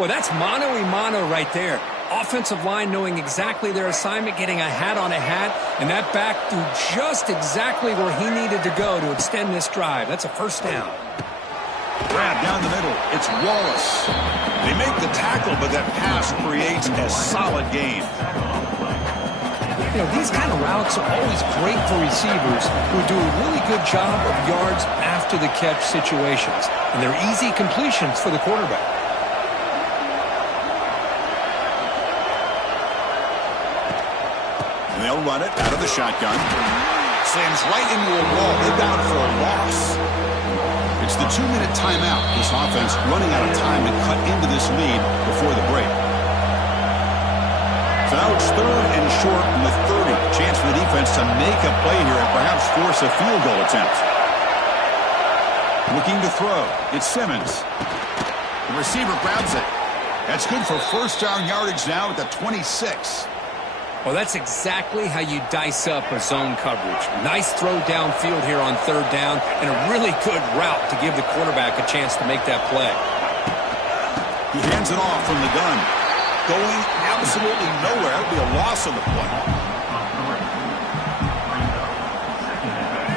Well, that's mano-a-mano right there. Offensive line knowing exactly their assignment, getting a hat on a hat, and that back threw just exactly where he needed to go to extend this drive. That's a first down. Grab down the middle. It's Wallace. They make the tackle, but that pass creates a solid gain. You know, these kind of routes are always great for receivers who do a really good job of yards after the catch situations. And they're easy completions for the quarterback. And they'll run it out of the shotgun. Slams right into a wall. They got it for a loss. It's the 2-minute timeout. This offense running out of time to cut into this lead before the break. So now it's 3rd and short from the 30. Chance for the defense to make a play here and perhaps force a field goal attempt. Looking to throw. It's Simmons. The receiver grabs it. That's good for first down yardage now at the 26. Well, that's exactly how you dice up a zone coverage. Nice throw downfield here on 3rd down, and a really good route to give the quarterback a chance to make that play. He hands it off from the gun. Going absolutely nowhere. That would be a loss on the play.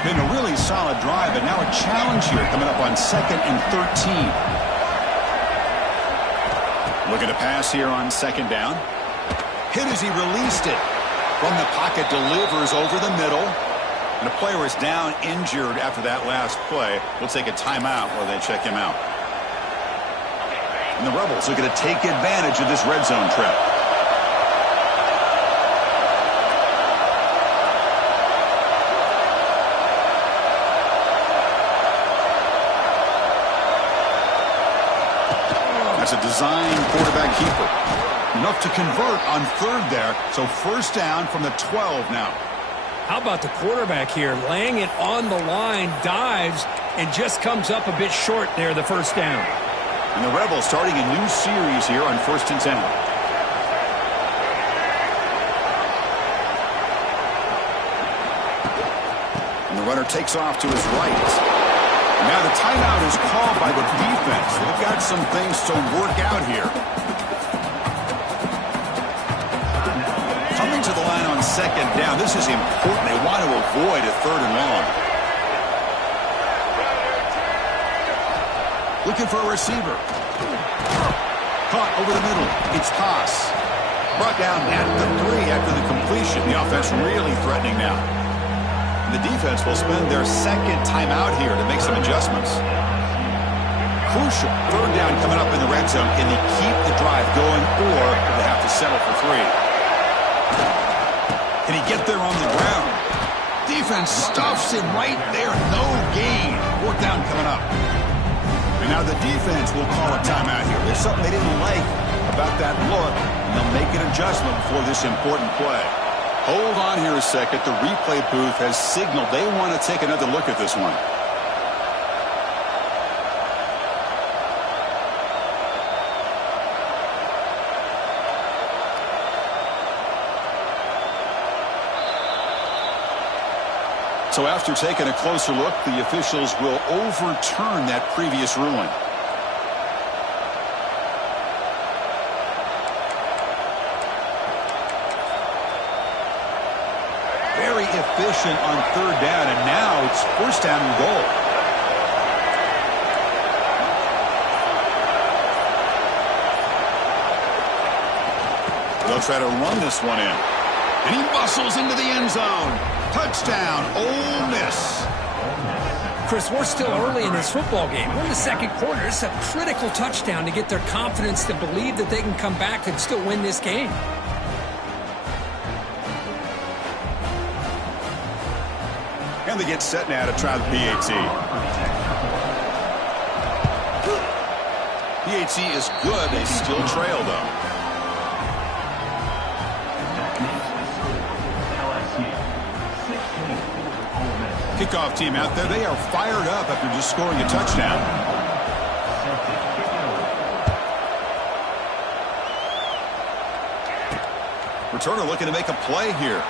Been a really solid drive, but now a challenge here coming up on 2nd and 13. Looking to pass here on 2nd down. Hit as he released it. From the pocket, delivers over the middle. And the player is down injured after that last play. We'll take a timeout while they check him out. And the Rebels are going to take advantage of this red zone trap. That's a design quarterback keeper. Enough to convert on 3rd there. So first down from the 12 now. How about the quarterback here? Laying it on the line, dives, and just comes up a bit short there, the first down. And the Rebels starting a new series here on 1st and 10. And the runner takes off to his right. Now the timeout is called by the defense. They've got some things to work out here. Coming to the line on 2nd down. This is important. They want to avoid a 3rd and long. Looking for a receiver. Caught over the middle. It's Haas. Brought down at the 3 after the completion. The offense really threatening now. And the defense will spend their 2nd timeout here to make some adjustments. Crucial. 3rd down coming up in the red zone. Can they keep the drive going, or do they have to settle for 3? Can he get there on the ground? Defense stuffs him right there. No gain. 4th down coming up. And now the defense will call a timeout here. There's something they didn't like about that look, and they'll make an adjustment before this important play. Hold on here a second. The replay booth has signaled they want to take another look at this one. So after taking a closer look, the officials will overturn that previous ruling. Very efficient on 3rd down, and now it's 1st down and goal. They'll try to run this one in. And he muscles into the end zone. Touchdown, Ole Miss. Chris, we're still early in this football game. We're in the 2nd quarter. It's a critical touchdown to get their confidence to believe that they can come back and still win this game. And they get set now to try the PAT. PAT is good. They still trail, though. Kickoff team out there. They are fired up after just scoring a touchdown. Returner looking to make a play here.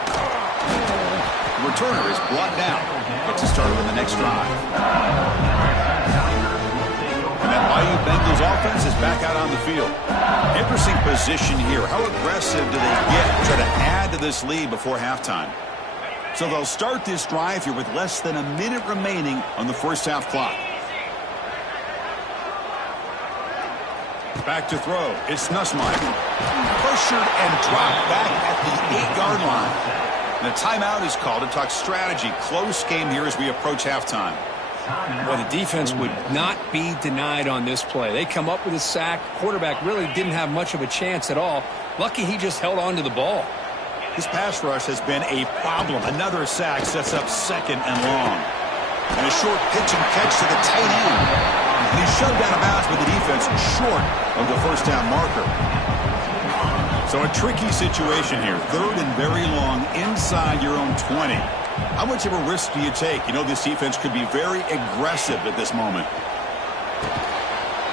The returner is brought down. Gets it started on the next drive. And that BYU Bengals offense is back out on the field. Interesting position here. How aggressive do they get to try to add to this lead before halftime? So they'll start this drive here with less than a minute remaining on the first half clock. Back to throw. It's Nussmeier. Pressured and dropped back at the 8-yard line. And a timeout is called to talk strategy. Close game here as we approach halftime. Well, the defense would not be denied on this play. They come up with a sack. Quarterback really didn't have much of a chance at all. Lucky he just held on to the ball. This pass rush has been a problem. Another sack sets up second and long. And a short pitch and catch to the tight end. And he's shoved out of bounds by the defense short of the first down marker. So a tricky situation here. Third and very long inside your own 20. How much of a risk do you take? You know this defense could be very aggressive at this moment.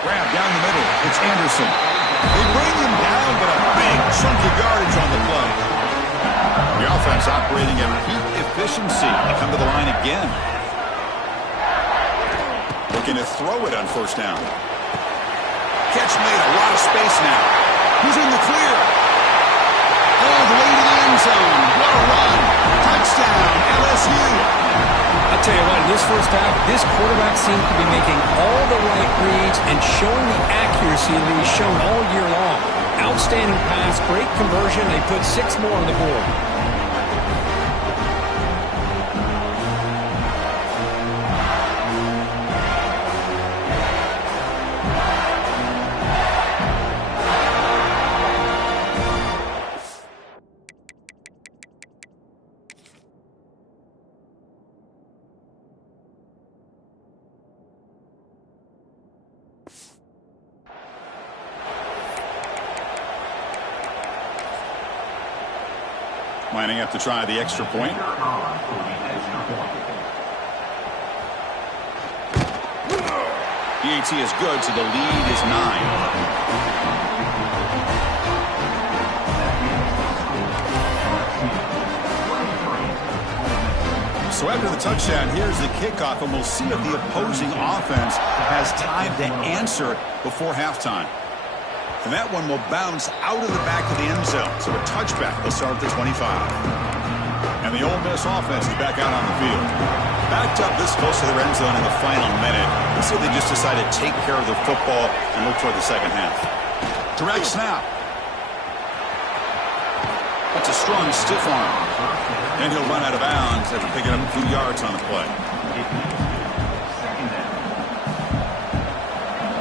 Grab down the middle. It's Anderson. They bring him down, but a big chunk of yardage on the play. The offense operating at peak efficiency. They come to the line again. Looking to throw it on first down. Catch made. A lot of space now. Who's in the clear? All the way to the end zone. What a run. Touchdown, LSU. I'll tell you what, in this first half, this quarterback seems to be making all the right reads and showing the accuracy that he's shown all year long. Outstanding pass, great conversion. They put 6 more on the board. Lining up to try the extra point. PAT is good, so the lead is 9. So after the touchdown, here's the kickoff, and we'll see if the opposing offense has time to answer before halftime. And that one will bounce out of the back of the end zone. So a touchback. They'll start at the 25. And the Ole Miss offense is back out on the field. Backed up this close to their end zone in the final minute. Let's see if they just decide to take care of the football and look toward the second half. Direct snap. That's a strong stiff arm. And he'll run out of bounds after picking up a few yards on the play.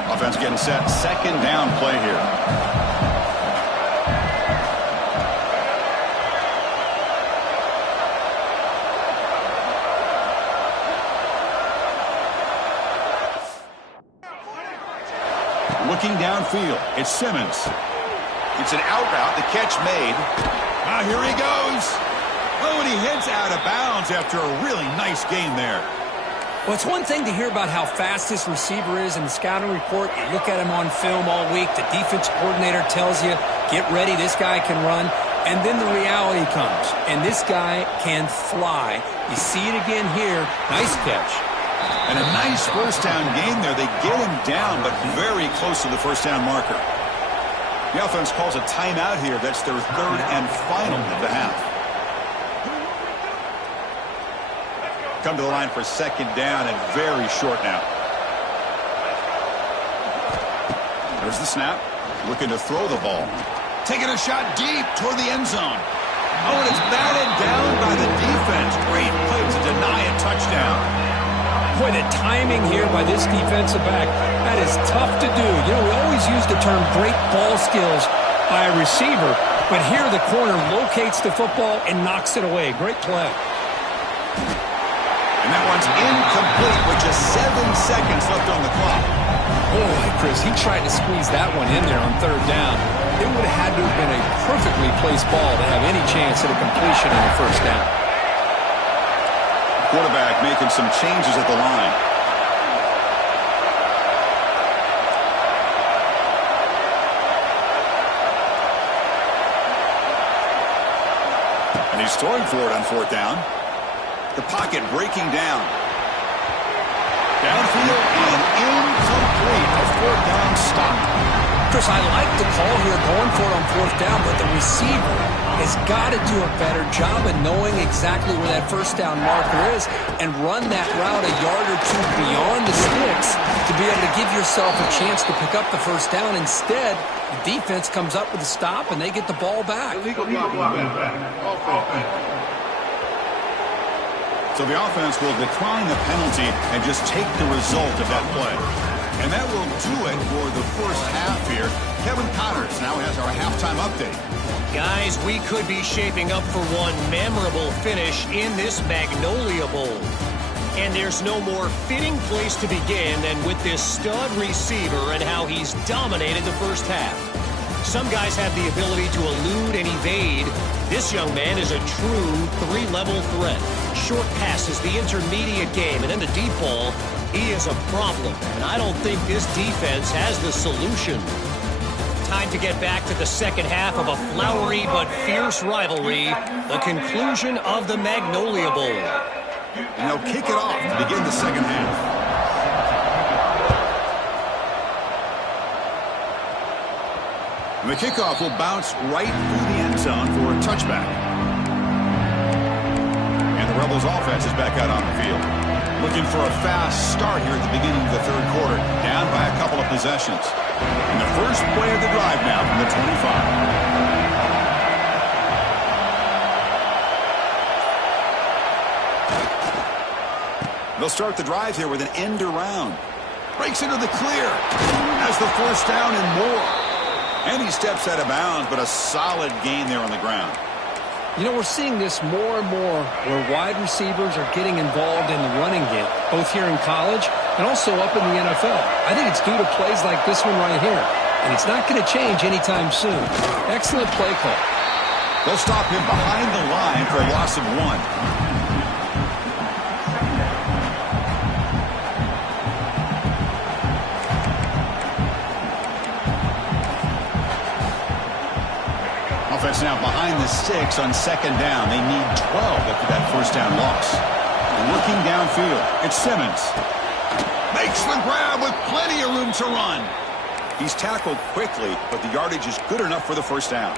Offense getting set. Second down play here. Looking downfield. It's Simmons. It's an out route. The catch made. Ah, here he goes. Oh, and he heads out of bounds after a really nice game there. Well, it's one thing to hear about how fast this receiver is in the scouting report. You look at him on film all week. The defense coordinator tells you, get ready, this guy can run. And then the reality comes, and this guy can fly. You see it again here. Nice catch. And a nice first down game there. They get him down, but very close to the first down marker. The offense calls a timeout here. That's their third and final of the half. Come to the line for second down and very short now. There's the snap. Looking to throw the ball. Taking a shot deep toward the end zone. Oh, and it's batted down by the defense. Great play to deny a touchdown. Boy, the timing here by this defensive back, that is tough to do. You know, we always use the term great ball skills by a receiver, but here the corner locates the football and knocks it away. Great play. And that one's incomplete with just 7 seconds left on the clock. Boy, Chris, he tried to squeeze that one in there on third down. It would have had to have been a perfectly placed ball to have any chance at a completion in the first down. Quarterback making some changes at the line. And he's throwing for it on fourth down. The pocket breaking down. Downfield and incomplete. A fourth down stop. Chris, I like the call here going for it on fourth down, but the receiver has got to do a better job of knowing exactly where that first down marker is and run that route a yard or two beyond the sticks to be able to give yourself a chance to pick up the first down. Instead, the defense comes up with a stop, and they get the ball back. So the offense will decline the penalty and just take the result of that play. And that will do it for the first half here. Kevin Connors now has our halftime update. Guys, we could be shaping up for one memorable finish in this Magnolia Bowl. And there's no more fitting place to begin than with this stud receiver and how he's dominated the first half. Some guys have the ability to elude and evade. This young man is a true three-level threat. Short passes, the intermediate game, and then the deep ball. He is a problem, and I don't think this defense has the solution. Time to get back to the second half of a flowery but fierce rivalry, the conclusion of the Magnolia Bowl. And they'll kick it off to begin the second half. And the kickoff will bounce right through the end zone for a touchback. And the Rebels offense is back out on the field. Looking for a fast start here at the beginning of the third quarter, down by a couple of possessions. And the first play of the drive now from the 25. They'll start the drive here with an end around. Breaks into the clear. Has the first down and more. And he steps out of bounds, but a solid gain there on the ground. You know, we're seeing this more and more where wide receivers are getting involved in the running game, both here in college and also up in the NFL. I think it's due to plays like this one right here, and it's not going to change anytime soon. Excellent play call. They'll stop him behind the line for a loss of 1. Offense now behind the 6 on second down. They need 12 after that first down loss. Looking downfield, it's Simmons. Makes the grab with plenty of room to run. He's tackled quickly, but the yardage is good enough for the first down.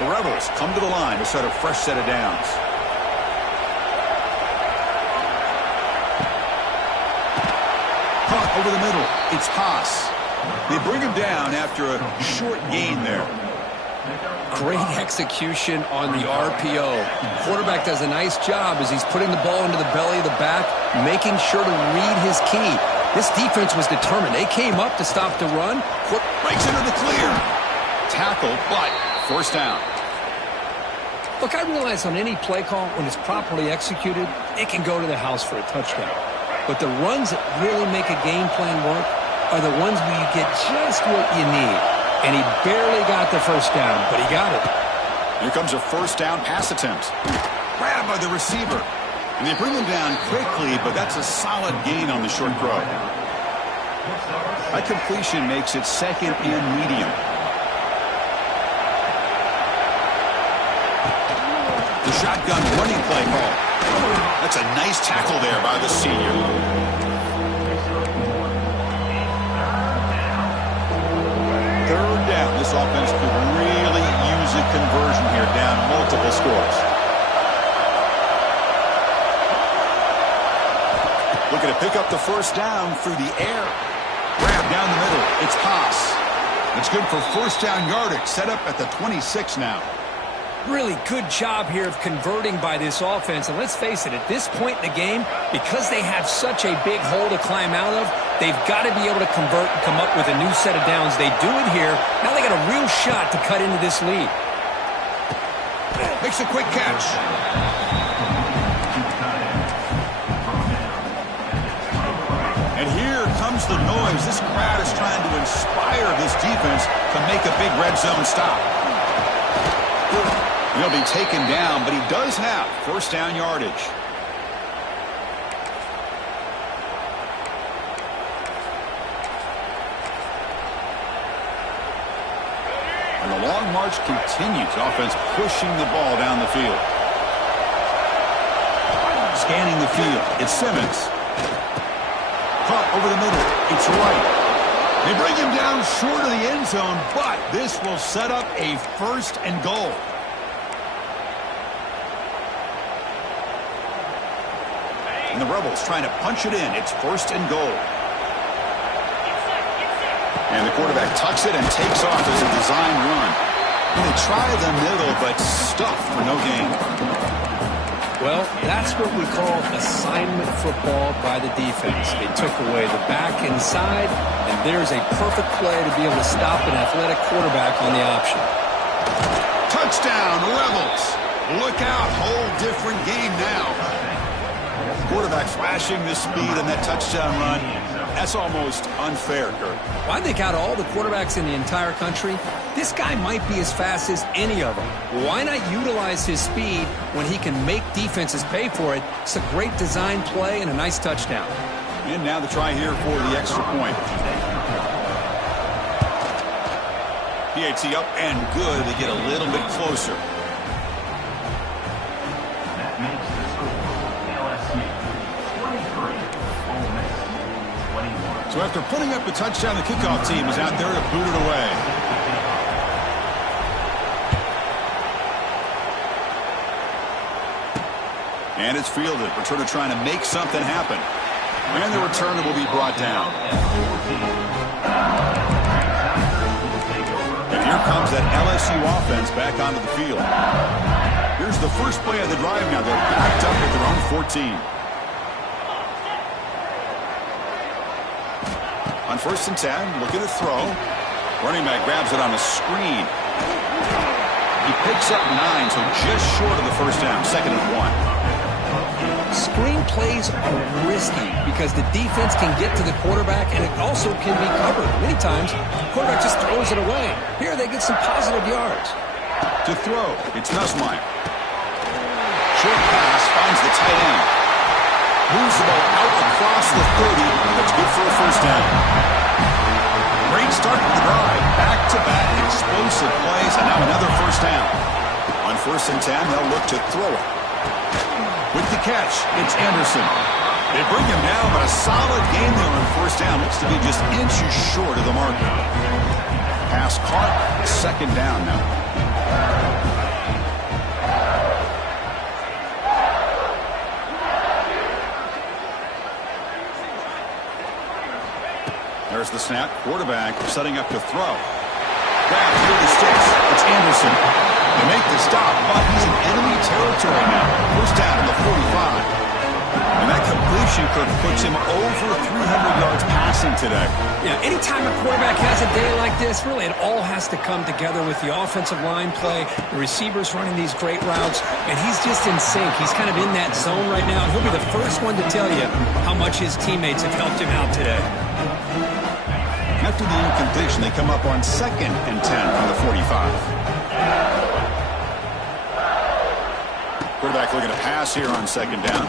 The Rebels come to the line to start a fresh set of downs. Over the middle, it's Haas. They bring him down after a short gain there. Great execution on the RPO. Quarterback does a nice job as he's putting the ball into the belly of the back, making sure to read his key. This defense was determined. They came up to stop the run. Breaks into the clear. Tackle, but first down. Look, I realize on any play call, when it's properly executed, it can go to the house for a touchdown. But the runs that really make a game plan work are the ones where you get just what you need. And he barely got the first down, but he got it. Here comes a first down pass attempt. Grabbed by the receiver. And they bring him down quickly, but that's a solid gain on the short throw. That completion makes it second and medium. The shotgun running play call. That's a nice tackle there by the senior. Third down. This offense could really use a conversion here, down multiple scores. Looking to pick up the first down through the air. Grab down the middle. It's Haas. It's good for first down yardage. Set up at the 26 now. Really good job here of converting by this offense. And let's face it, at this point in the game, because they have such a big hole to climb out of, they've got to be able to convert and come up with a new set of downs. They do it here. Now they got a real shot to cut into this lead. Makes a quick catch. And here comes the noise. This crowd is trying to inspire this defense to make a big red zone stop. He'll be taken down, but he does have first down yardage. And the long march continues. Offense pushing the ball down the field. Scanning the field. It's Simmons. Caught over the middle. It's Wright. They bring him down short of the end zone, but this will set up a 1st and goal. And the Rebels trying to punch it in. It's 1st and goal. And the quarterback tucks it and takes off as a design run. And they try the middle, but stuffed for no gain. Well, that's what we call assignment football by the defense. They took away the back inside, and there's a perfect play to be able to stop an athletic quarterback on the option. Touchdown, Rebels. Look out, whole different game now. Quarterback flashing the speed in that touchdown run. That's almost unfair, Kirk. Well, I think out of all the quarterbacks in the entire country, this guy might be as fast as any of them. Why not utilize his speed when he can make defenses pay for it? It's a great design play and a nice touchdown. And now the try here for the extra point. PAT up and good. They get a little bit closer. That makes the score LSU 23, Ole Miss 21. So after putting up the touchdown, the kickoff team is out there to boot it away. And it's fielded. Returner trying to make something happen. And the returner will be brought down. And here comes that LSU offense back onto the field. Here's the first play of the drive now. They're backed up at their own 14. On 1st and 10, looking to throw. Running back grabs it on a screen. He picks up 9, so just short of the first down. 2nd and 1. Screen plays are risky because the defense can get to the quarterback and it also can be covered. Many times, the quarterback just throws it away. Here they get some positive yards. To throw, it's Nussmeier. Short pass finds the tight end. Moves the ball out across the 30. That's good for a first down. Great start to the drive. Back-to-back explosive plays, and now another first down. On 1st and 10, they'll look to throw it. With the catch, it's Anderson. They bring him down, but a solid game there on 1st down. Looks to be just inches short of the marker. Pass caught, 2nd down now. There's the snap. Quarterback setting up to throw. Grab through the sticks. It's Anderson. They make the stop, but he's in enemy territory now. First down to the 45. And that completion, Kirk, puts him over 300 yards passing today. Yeah, anytime a quarterback has a day like this, really it all has to come together with the offensive line play, the receivers running these great routes, and he's just in sync. He's kind of in that zone right now, and he'll be the first one to tell you how much his teammates have helped him out today. After the incompletion, they come up on 2nd and 10 from the 45. Quarterback looking to pass here on 2nd down.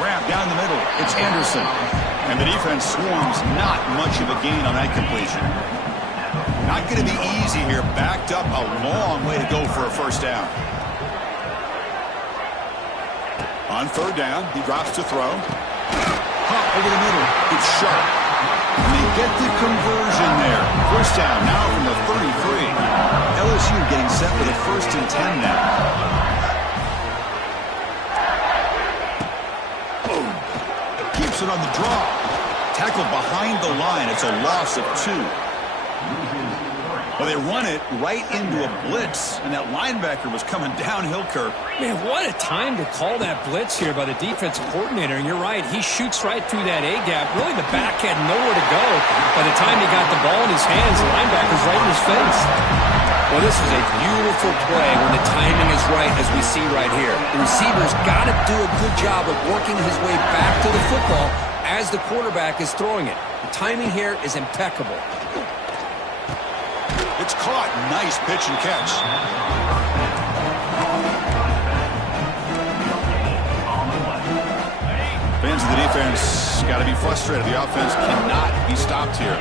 Grab down the middle. It's Anderson. And the defense swarms. Not much of a gain on that completion. Not going to be easy here. Backed up a long way to go for a first down. On 3rd down, he drops to throw. Pop over the middle. It's Sharp. And they get the conversion there. First down now from the 33. LSU getting set for the 1st and 10 now. Keeps it on the draw. Tackled behind the line. It's a loss of 2. Well, they run it right into a blitz, and that linebacker was coming downhill, Kirk. Man, what a time to call that blitz here by the defensive coordinator. And you're right, he shoots right through that A-gap. Really, the back had nowhere to go. By the time he got the ball in his hands, the linebacker's right in his face. Well, this is a beautiful play when the timing is right, as we see right here. The receiver's got to do a good job of working his way back to the football as the quarterback is throwing it. The timing here is impeccable. It's caught. Nice pitch and catch. Fans of the defense got to be frustrated. The offense cannot be stopped here.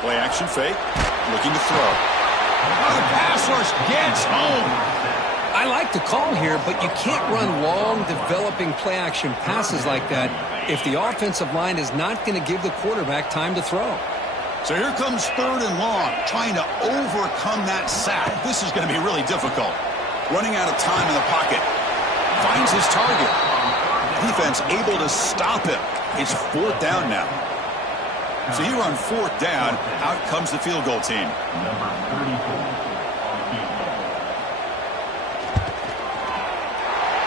Play action fake. Looking to throw. Oh, the pass rush gets home. I like the call here, but you can't run long, developing play-action passes like that if the offensive line is not going to give the quarterback time to throw. So here comes 3rd and long, trying to overcome that sack. This is going to be really difficult. Running out of time in the pocket. Finds his target. Defense able to stop him. It's 4th down now. So here on 4th down, out comes the field goal team. Number 34.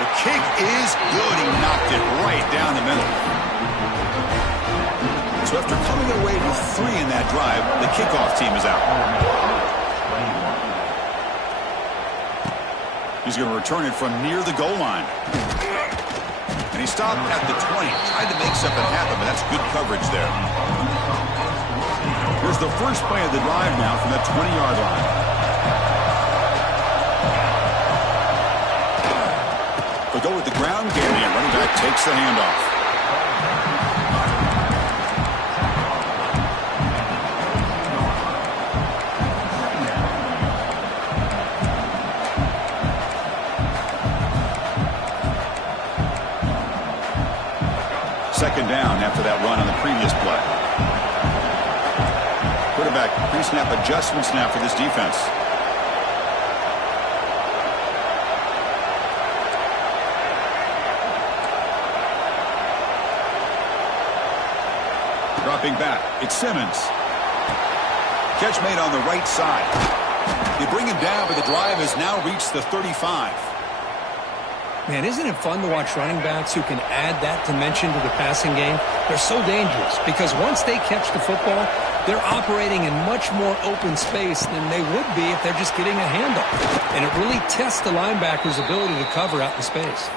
The kick is good. He knocked it right down the middle. So after coming away with 3 in that drive, the kickoff team is out. He's going to return it from near the goal line. And he stopped at the 20. Tried to make something happen, but that's good coverage there. Here's the first play of the drive now from the 20-yard line. They'll go with the ground game, and running back takes the handoff. Second down after that run on the previous play. Quarterback pre-snap adjustments now for this defense. Dropping back, it's Simmons. Catch made on the right side. They bring him down, but the drive has now reached the 35. Man, isn't it fun to watch running backs who can add that dimension to the passing game? They're so dangerous because once they catch the football, they're operating in much more open space than they would be if they're just getting a handoff. And it really tests the linebacker's ability to cover out in space.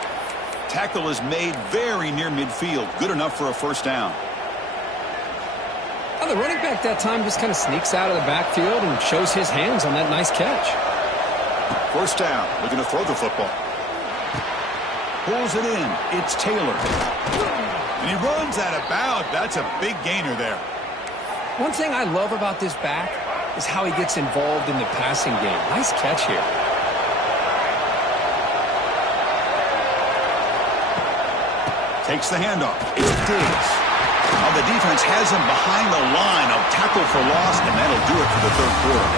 Tackle is made very near midfield. Good enough for a first down. Now, the running back that time just kind of sneaks out of the backfield and shows his hands on that nice catch. First down. Looking to throw the football. Pulls it in. It's Taylor. And he runs out of bounds. That's a big gainer there. One thing I love about this back is how he gets involved in the passing game. Nice catch here. Takes the handoff. It's Diggs. Now the defense has him behind the line of tackle for loss, and that'll do it for the 3rd quarter.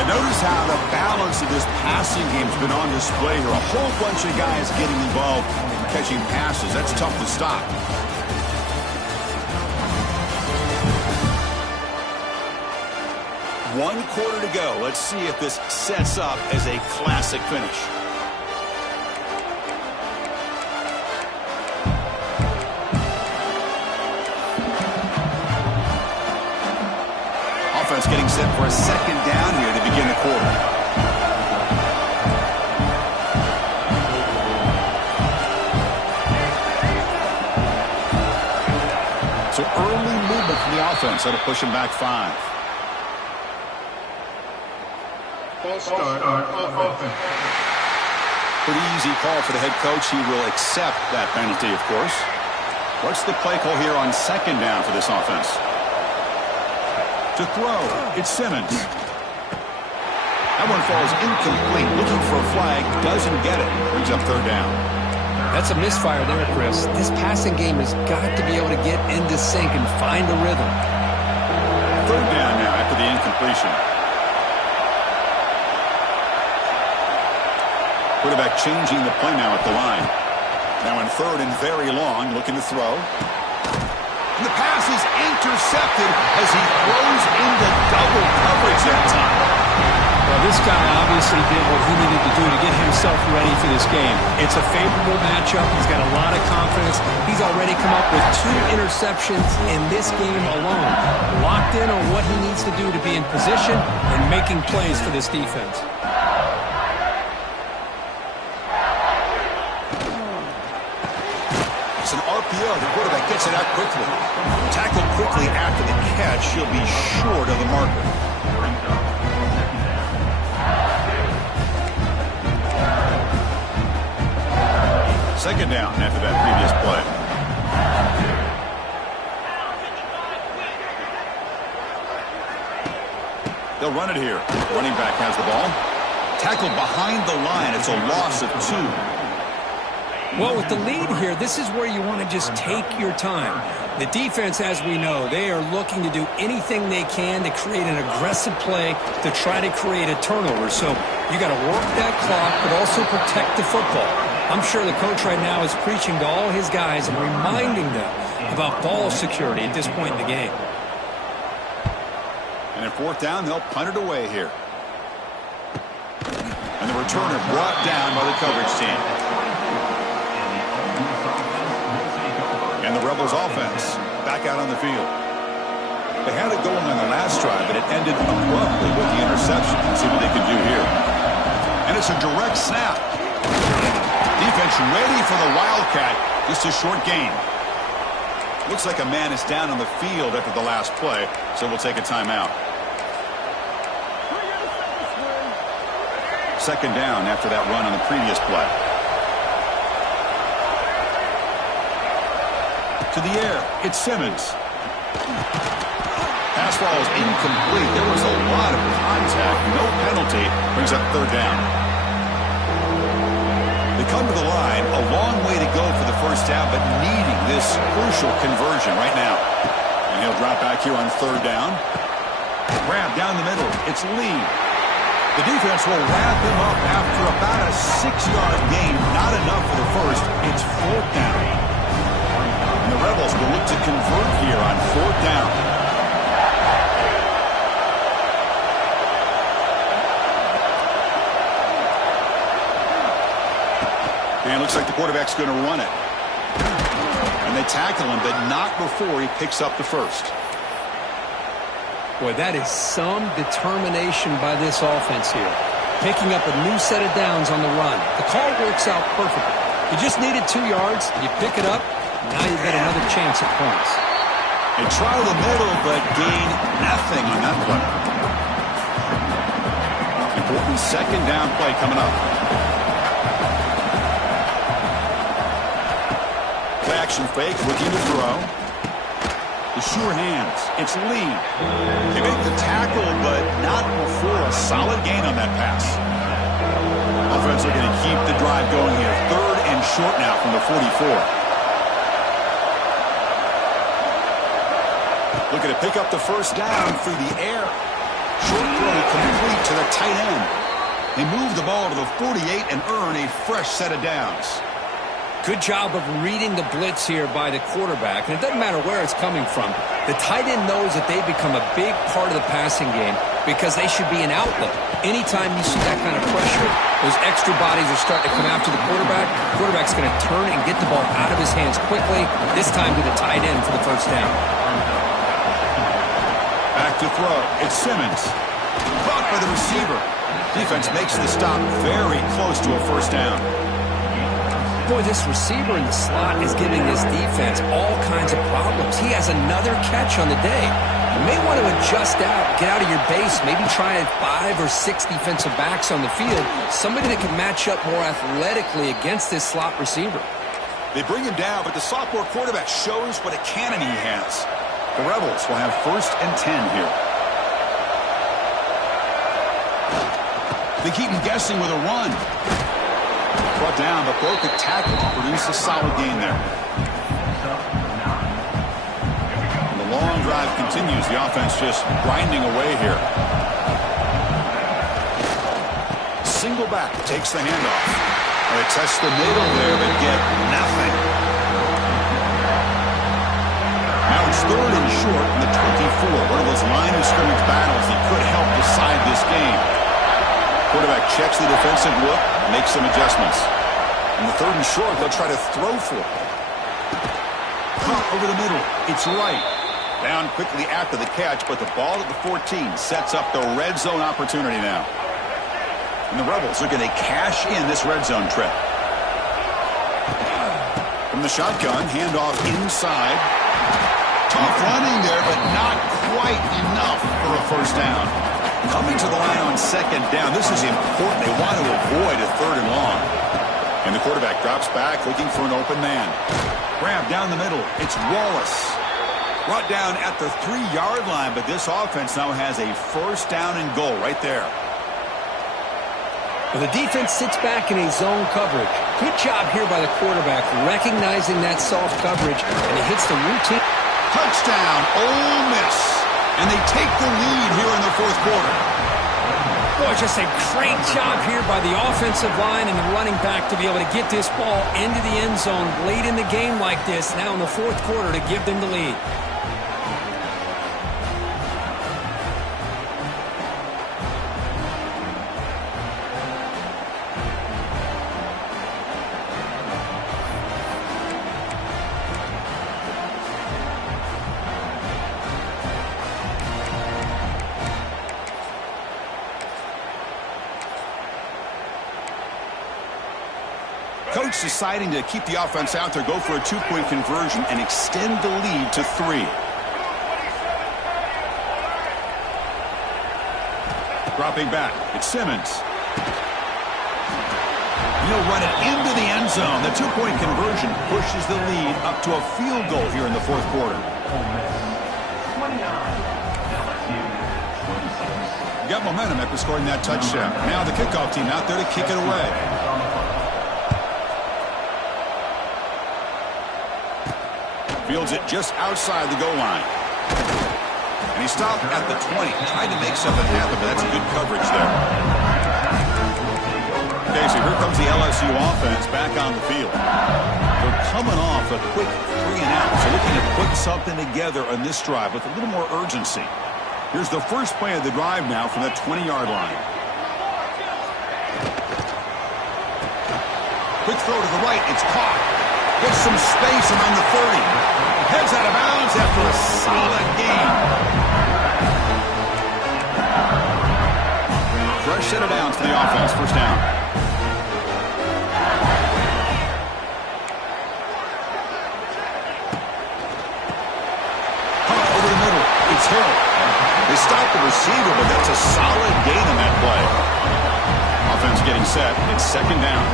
And notice how the balance of this passing game has been on display here. A whole bunch of guys getting involved catching passes. That's tough to stop. One quarter to go. Let's see if this sets up as a classic finish. Offense getting set for a second down here to begin the quarter. So early movement from the offense. That'll push him back 5. Start offense. Pretty easy call for the head coach. He will accept that penalty, of course. What's the play call here on second down for this offense? To throw, it's Simmons. That one falls incomplete. Looking for a flag, doesn't get it. Brings up 3rd down. That's a misfire there, Chris. This passing game has got to be able to get into sync and find a rhythm. 3rd down now after the incompletion. Quarterback changing the play now at the line. Now in 3rd and very long, looking to throw. And the pass is intercepted as he throws into double coverage that time. Well, this guy obviously did what he needed to do to get himself ready for this game. It's a favorable matchup. He's got a lot of confidence. He's already come up with 2 interceptions in this game alone. Locked in on what he needs to do to be in position and making plays for this defense. It's an RPO. The quarterback gets it out quickly. Tackled quickly after the catch. He'll be short of the marker. Second down after that previous play. They'll run it here. Running back has the ball. Tackled behind the line. It's a loss of 2. Well, with the lead here, this is where you want to just take your time. The defense, as we know, they are looking to do anything they can to create an aggressive play to try to create a turnover. So you got to work that clock, but also protect the football. I'm sure the coach right now is preaching to all his guys and reminding them about ball security at this point in the game. And at 4th down, they'll punt it away here. And the returner brought down by the coverage team. And the Rebels offense back out on the field. They had it going on the last drive, but it ended abruptly with the interception. Let's see what they can do here. And it's a direct snap. Defense ready for the Wildcat. Just a short gain. Looks like a man is down on the field after the last play, so we'll take a timeout. 2nd down after that run on the previous play. To the air, it's Simmons. Pass ball is incomplete. There was a lot of contact. No penalty. Brings up 3rd down. They come to the line, a long way to go for the 1st down, but needing this crucial conversion right now. And he'll drop back here on 3rd down. Grab down the middle. It's Lee. The defense will wrap him up after about a 6-yard gain. Not enough for the first. It's 4th down. And the Rebels will look to convert here on 4th down. And it looks like the quarterback's going to run it. And they tackle him, but not before he picks up the first. Boy, that is some determination by this offense here. Picking up a new set of downs on the run. The call works out perfectly. You just needed 2 yards. You pick it up. Now you've got another chance at points. They try the middle, but gain nothing on that play. Important 2nd down play coming up. Play action fake, looking to throw. The sure hands. It's Lee. They make the tackle, but not before a solid gain on that pass. Offense are going to keep the drive going here. 3rd and short now from the 44. Looking to pick up the 1st down through the air. Short throw complete to the tight end. They move the ball to the 48 and earn a fresh set of downs. Good job of reading the blitz here by the quarterback. And it doesn't matter where it's coming from. The tight end knows that they become a big part of the passing game because they should be an outlet. Anytime you see that kind of pressure, those extra bodies are starting to come after the quarterback. The quarterback's going to turn and get the ball out of his hands quickly, this time to the tight end for the 1st down. Back to throw. It's Simmons. Caught by the receiver. Defense makes the stop very close to a 1st down. Boy, this receiver in the slot is giving this defense all kinds of problems. He has another catch on the day. You may want to adjust out, get out of your base, maybe try 5 or 6 defensive backs on the field, somebody that can match up more athletically against this slot receiver. They bring him down, but the sophomore quarterback shows what a cannon he has. The Rebels will have 1st and 10 here. They keep him guessing with a run. Brought down, but broke a tackle to produce a solid gain there. And the long drive continues. The offense just grinding away here. Single back takes the handoff. They test the middle there, but get nothing. Now it's 3rd and short in the 24. One of those line of scrimmage battles that could help decide this game. Quarterback checks the defensive look, makes some adjustments. In the 3rd and short, they'll try to throw for it. Caught over the middle. It's right. Down quickly after the catch, but the ball at the 14 sets up the red zone opportunity now. And the Rebels are going to cash in this red zone trip. From the shotgun, handoff inside. Tough running there, but not quite enough for a 1st down. Coming to the line on 2nd down. This is important. They want to avoid a 3rd and long. And the quarterback drops back looking for an open man. Grab down the middle. It's Wallace. Brought down at the 3-yard line, but this offense now has a 1st down and goal right there. Well, the defense sits back in a zone coverage. Good job here by the quarterback, recognizing that soft coverage, and he hits the routine. Touchdown, Ole Miss. And they take the lead here in the fourth quarter. Boy, just a great job here by the offensive line and the running back to be able to get this ball into the end zone late in the game like this, now in the fourth quarter, to give them the lead. Coach deciding to keep the offense out there, go for a two-point conversion, and extend the lead to 3. Dropping back, it's Simmons. He'll run it into the end zone. The two-point conversion pushes the lead up to a field goal here in the fourth quarter. Got momentum after scoring that touchdown. Now the kickoff team out there to kick it away. Fields it just outside the goal line. And he stopped at the 20. Tried to make something happen, but that's good coverage there. Okay, so here comes the LSU offense back on the field. They're coming off a quick 3-and-out, so looking to put something together on this drive with a little more urgency. Here's the first play of the drive now from the 20-yard line. Quick throw to the right. It's caught. Gets some space around the 30. Heads out of bounds after a solid gain. Fresh set of downs for the offense. First down. Hunt over the middle. It's Hill. They stop the receiver, but that's a solid gain on that play. Offense getting set. It's second down.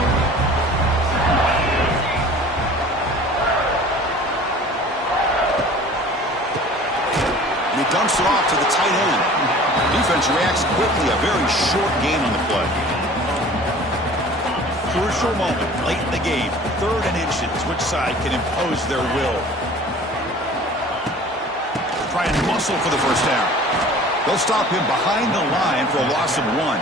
Dumps it off to the tight end. Defense reacts quickly. A very short gain on the play. Crucial moment late in the game. 3rd and inches. Which side can impose their will? Try and muscle for the first down. They'll stop him behind the line for a loss of 1.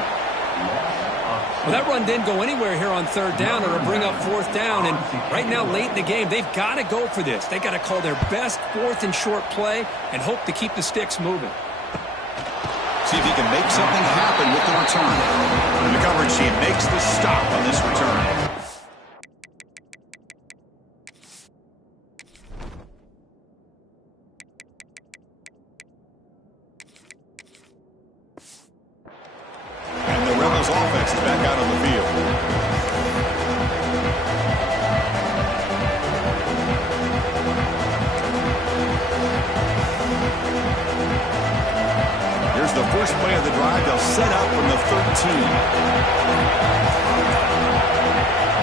Well, that run didn't go anywhere here on 3rd down or to bring up 4th down. And right now, late in the game, they've got to go for this. They've got to call their best 4th and short play and hope to keep the sticks moving. See if he can make something happen with the return. And the coverage team makes the stop on this return. Offense is back out on the field. Here's the first play of the drive. They'll set up from the 13.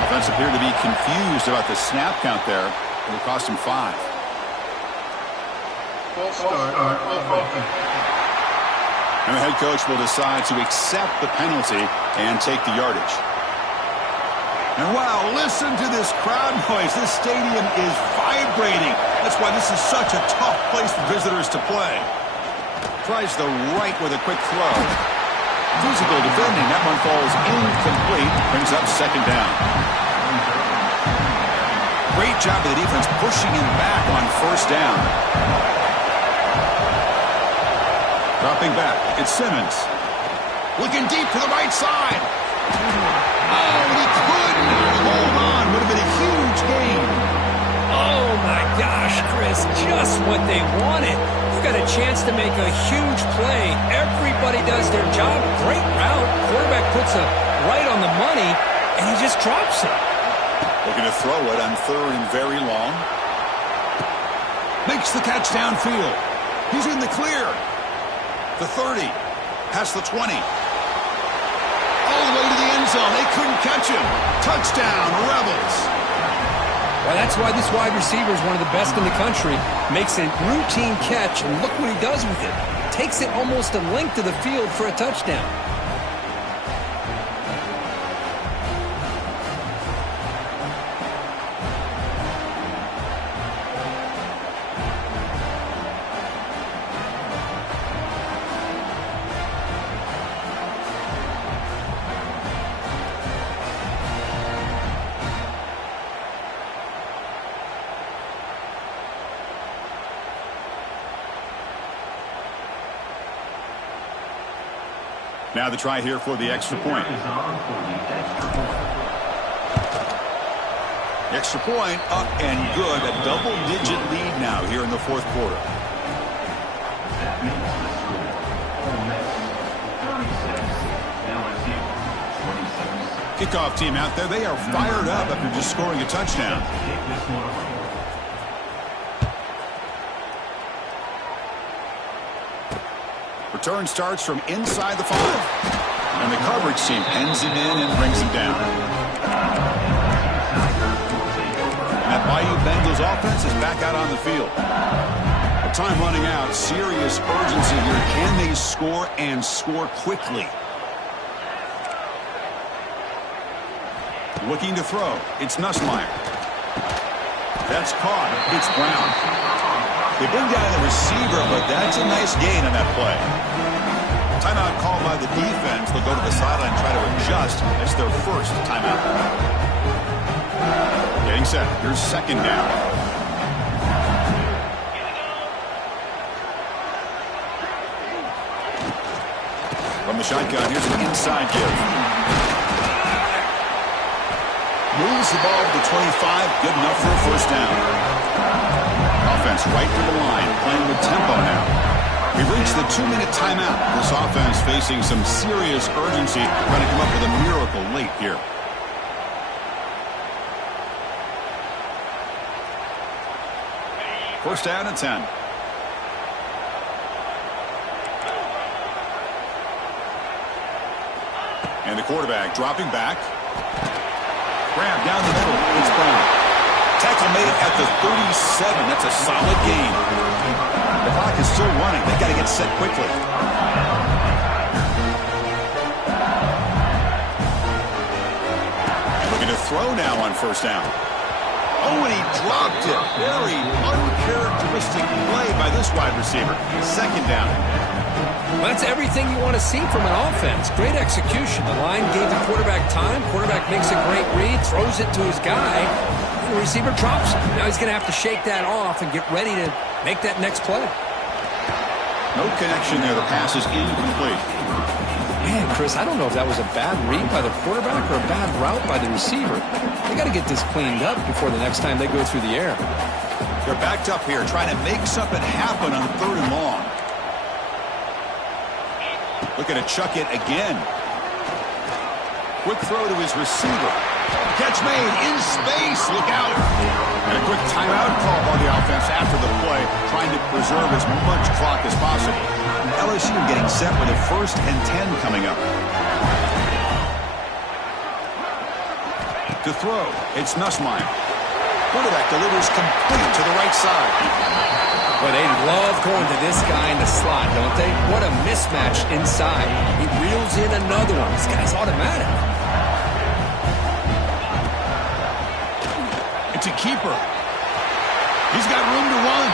Offense appeared to be confused about the snap count there. It will cost him 5. And the head coach will decide to accept the penalty and take the yardage. And wow, listen to this crowd noise. This stadium is vibrating. That's why this is such a tough place for visitors to play. Tries the right with a quick throw. Physical defending. That one falls incomplete. Brings up second down. Great job of the defense pushing him back on first down. Dropping back, it's Simmons. Looking deep to the right side. Oh, he could not hold on. Would have been a huge gain. Oh, my gosh, Chris, just what they wanted. You've got a chance to make a huge play. Everybody does their job. Great route. Quarterback puts it right on the money, and he just drops it. Looking to throw it on 3rd and very long. Makes the catch downfield. He's in the clear. The 30, past the 20. All the way to the end zone. They couldn't catch him. Touchdown, Rebels. Well, that's why this wide receiver is one of the best in the country. Makes a routine catch, and look what he does with it. Takes it almost a length of the field for a touchdown. Now the try here for the extra point. Extra point up and good. A double-digit lead now here in the fourth quarter. Kickoff team out there. They are fired up after just scoring a touchdown. Return starts from inside the 5. And the coverage team pens him in and brings him down. And that Bayou Bengals offense is back out on the field. With time running out, serious urgency here. Can they score and score quickly? Looking to throw. It's Nussmeier. That's caught. It's Brown. They bring down the receiver, but that's a nice gain on that play. Timeout called by the defense. They'll go to the sideline and try to adjust. That's their first timeout. Getting set. Here's second down. From the shotgun, here's an inside give. Moves the ball to the 25. Good enough for a first down. Offense right to the line, playing with tempo now. We've reached the 2-minute timeout. This offense facing some serious urgency, trying to come up with a miracle late here. First down and 10. And the quarterback dropping back. Grab down the middle. It's Brown. Tackle made at the 37. That's a solid gain. The clock is still running. They've got to get set quickly. Looking to throw now on first down. Oh, and he dropped it. Very uncharacteristic play by this wide receiver. Second down. Well, that's everything you want to see from an offense. Great execution. The line gave the quarterback time. Quarterback makes a great read, throws it to his guy. The receiver drops it. Now he's going to have to shake that off and get ready to make that next play. No connection there. The pass is incomplete. Man, Chris, I don't know if that was a bad read by the quarterback or a bad route by the receiver. They got to get this cleaned up before the next time they go through the air. They're backed up here, trying to make something happen on 3rd and long. Looking to chuck it again. Quick throw to his receiver. Catch made in space. Look out. And a quick timeout call by the offense after the play, trying to preserve as much clock as possible. LSU getting set with a 1st and 10 coming up. To throw, it's Nussmeier. Quarterback delivers complete to the right side. Well, they love going to this guy in the slot, don't they? What a mismatch inside. He reels in another one. This guy's automatic. It's a keeper. He's got room to run.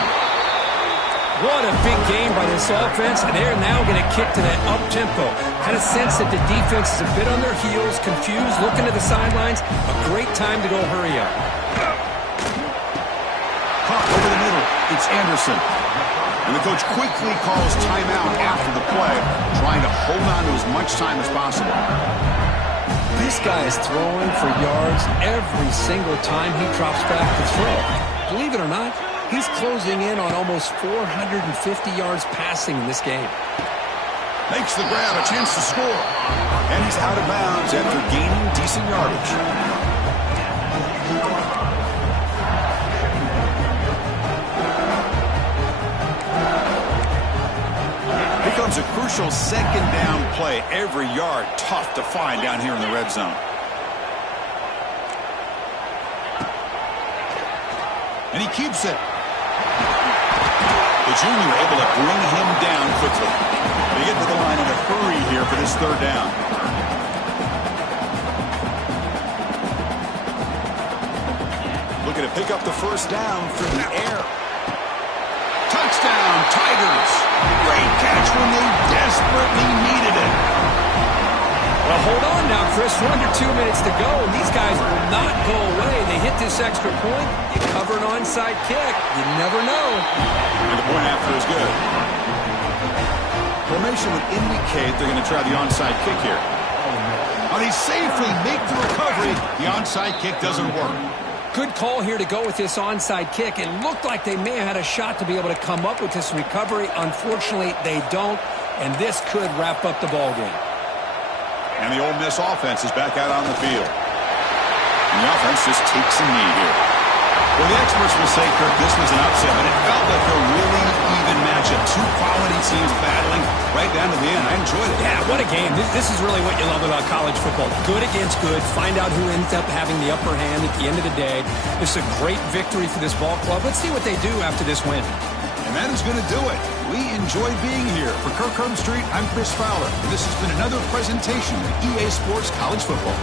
What a big game by this offense, and they're now going to kick to that up-tempo. Kind of sense that the defense is a bit on their heels, confused, looking to the sidelines. A great time to go hurry up. Caught over the middle. It's Anderson. And the coach quickly calls timeout after the play, trying to hold on to as much time as possible. This guy is throwing for yards every single time he drops back to throw. Believe it or not, he's closing in on almost 450 yards passing in this game. Makes the grab, a chance to score. And he's out of bounds after gaining decent yardage. Here comes a crucial second down play. Every yard tough to find down here in the red zone. And he keeps it. The junior able to bring him down quickly. They get to the line in a hurry here for this 3rd down. Looking to pick up the first down through the air. Touchdown, Tigers. Great catch when they desperately needed it. Well, hold on now, Chris. We're under 2 minutes to go, and these guys will not go away. They hit this extra point. You cover an onside kick. You never know. And the point after is good. Formation would indicate they're going to try the onside kick here. Oh, they safely make the recovery. The onside kick doesn't work. Good call here to go with this onside kick. It looked like they may have had a shot to be able to come up with this recovery. Unfortunately, they don't, and this could wrap up the ball game. And the Ole Miss offense is back out on the field. And the offense just takes a knee here. Well, the experts will say, Kirk, this was an upset, but it felt like a really even matchup. Two quality teams battling right down to the end. I enjoyed it. Yeah, what a game. This is really what you love about college football. Good against good. Find out who ends up having the upper hand at the end of the day. This is a great victory for this ball club. Let's see what they do after this win. And that is going to do it. We enjoyed being here. For Kirk Street, I'm Chris Fowler. And this has been another presentation of EA Sports College Football.